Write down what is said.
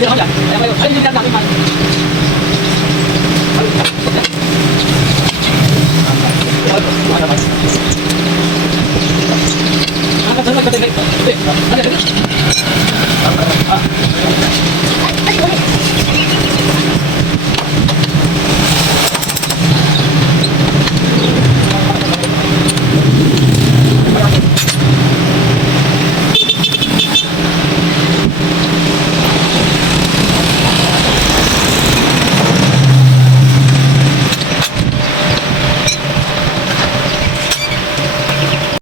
Pwede naman yan. Kaya kayo, ayun yung natin man. Angkat sana, angkat sana. Hindi. Angkat sana.